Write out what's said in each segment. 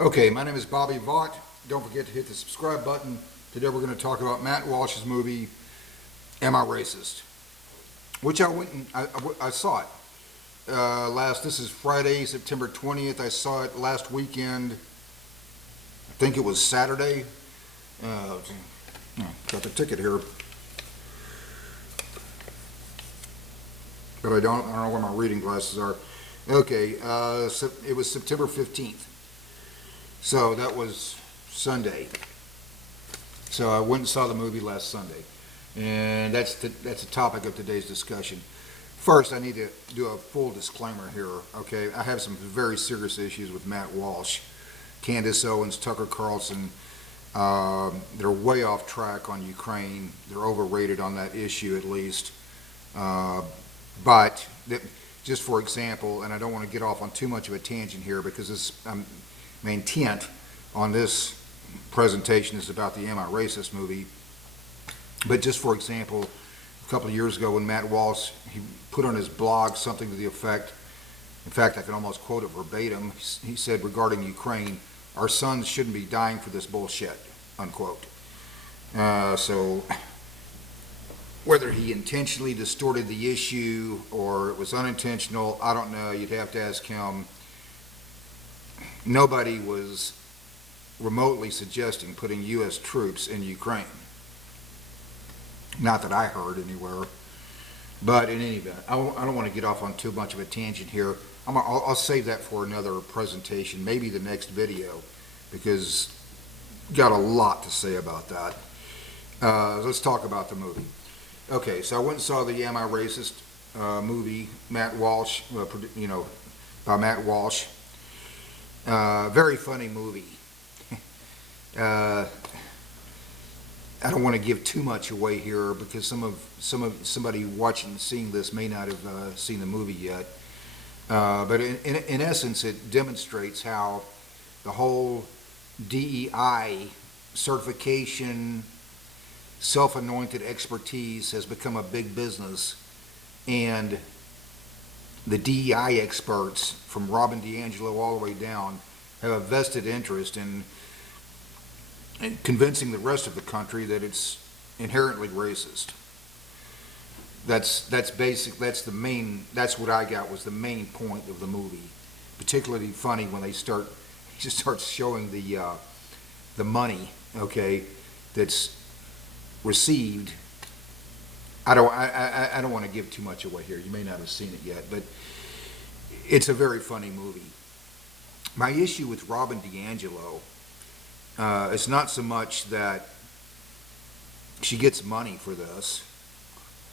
Okay, my name is Bobby Vaught. Don't forget to hit the subscribe button. Today we're going to talk about Matt Walsh's movie, Am I Racist? Which I saw it this is Friday, September 20th. I saw it last weekend. I think it was Saturday. Got the ticket here. But I don't know where my reading glasses are. Okay, it was September 15th. So that was Sunday. So I went and saw the movie last Sunday. And that's the topic of today's discussion. First, I need to do a full disclaimer here, okay? I have some very serious issues with Matt Walsh, Candace Owens, Tucker Carlson. They're way off track on Ukraine. They're overrated on that issue, at least. But just for example, and I don't want to get off on too much of a tangent here because my intent on this presentation is about the Am I Racist movie. But just for example, a couple of years ago when Matt Walsh, he put on his blog something to the effect, in fact I can almost quote it verbatim, he said regarding Ukraine, "Our sons shouldn't be dying for this bullshit," unquote. So whether he intentionally distorted the issue or it was unintentional, I don't know. You'd have to ask him. Nobody was remotely suggesting putting U.S. troops in Ukraine. Not that I heard anywhere. But in any event, I don't want to get off on too much of a tangent here. I'll save that for another presentation, maybe the next video, because got a lot to say about that. Let's talk about the movie. Okay, so I went and saw the Am I Racist movie, Matt Walsh, by Matt Walsh. Very funny movie. I don't want to give too much away here because somebody watching and seeing this may not have seen the movie yet. But in essence, it demonstrates how the whole DEI certification, self-anointed expertise has become a big business, and the DEI experts from Robin DiAngelo all the way down have a vested interest in convincing the rest of the country that it's inherently racist. That's what I got was the main point of the movie. Particularly funny when they start showing the money, okay, that's received. I don't want to give too much away here. You may not have seen it yet, but it's a very funny movie. My issue with Robin DiAngelo, it's not so much that she gets money for this.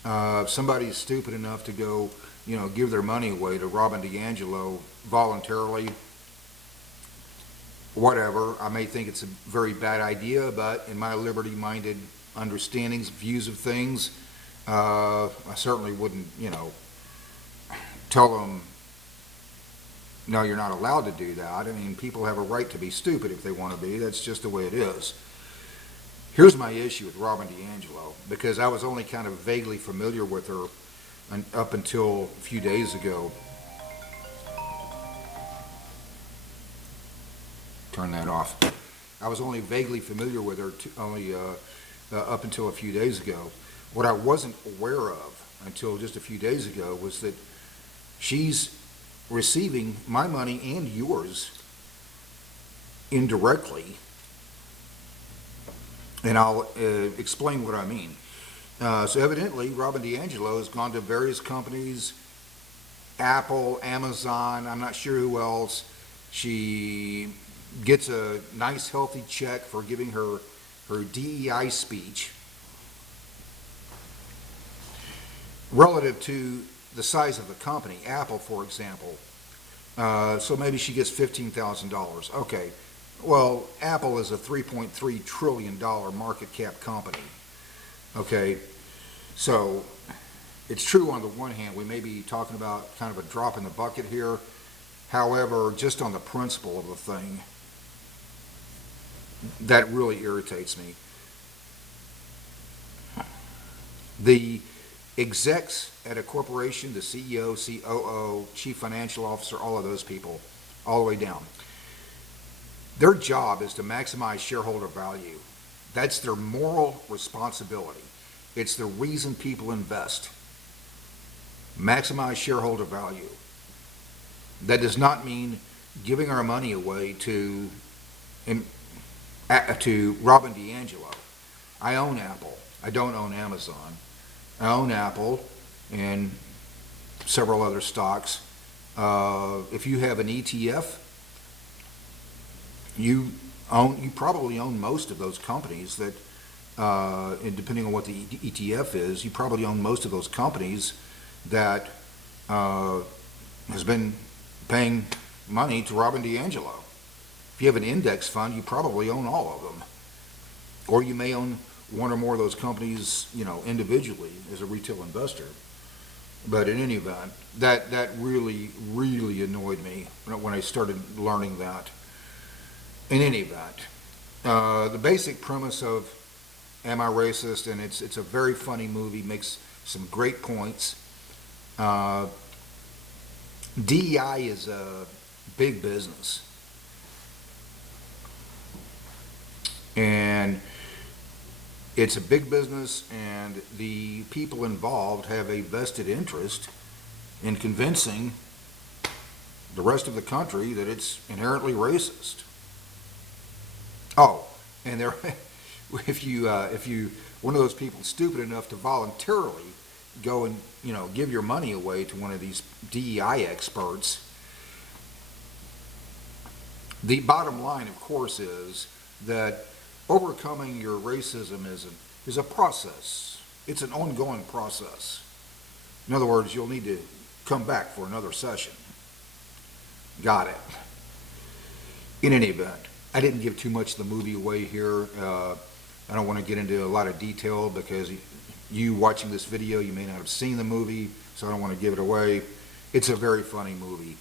If somebody's stupid enough to go, give their money away to Robin DiAngelo voluntarily, whatever, I may think it's a very bad idea, but in my liberty-minded understandings, views of things, I certainly wouldn't, tell them, no, you're not allowed to do that. I mean, people have a right to be stupid if they want to be. That's just the way it is. Here's my issue with Robin DiAngelo, because I was only kind of vaguely familiar with her up until a few days ago. Turn that off. I was only vaguely familiar with her up until a few days ago. What I wasn't aware of until just a few days ago was that she's receiving my money and yours indirectly, and I'll explain what I mean. So evidently, Robin DiAngelo has gone to various companies, Apple, Amazon, I'm not sure who else. She gets a nice healthy check for giving her DEI speech relative to the size of the company, Apple, for example. So maybe she gets $15,000. Okay, well, Apple is a $3.3 trillion market cap company. Okay, so it's true on the one hand, we may be talking about kind of a drop in the bucket here. However, just on the principle of the thing, that really irritates me. The execs at a corporation, the CEO, COO, chief financial officer, all of those people, all the way down. Their job is to maximize shareholder value. That's their moral responsibility. It's the reason people invest. Maximize shareholder value. That does not mean giving our money away to Robin DiAngelo. I own Apple. I don't own Amazon. I own Apple and several other stocks. If you have an ETF, you probably own most of those companies that, and depending on what the ETF is, you probably own most of those companies that has been paying money to Robin DiAngelo. If you have an index fund, you probably own all of them. Or you may own one or more of those companies, individually as a retail investor. But in any event, that really, really annoyed me when I started learning that. In any event, the basic premise of Am I Racist? And it's a very funny movie, makes some great points. DEI is a big business. And it's a big business, and the people involved have a vested interest in convincing the rest of the country that it's inherently racist. Oh, and if you one of those people stupid enough to voluntarily go and give your money away to one of these DEI experts, the bottom line, of course, is that overcoming your racism is a process. It's an ongoing process. In other words, you'll need to come back for another session. Got it. In any event, I didn't give too much of the movie away here. I don't want to get into a lot of detail because you watching this video, you may not have seen the movie, so I don't want to give it away. It's a very funny movie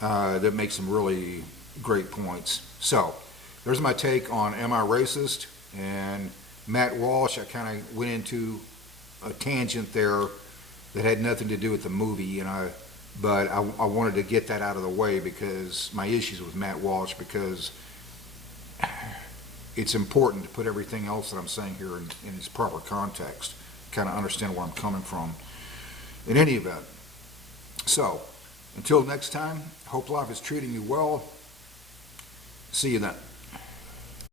that makes some really great points. So, there's my take on Am I Racist? And Matt Walsh, I kind of went into a tangent there that had nothing to do with the movie, but I wanted to get that out of the way because my issues with Matt Walsh, because it's important to put everything else that I'm saying here in its proper context, kind of understand where I'm coming from. In any event, so until next time, hope life is treating you well. See you then.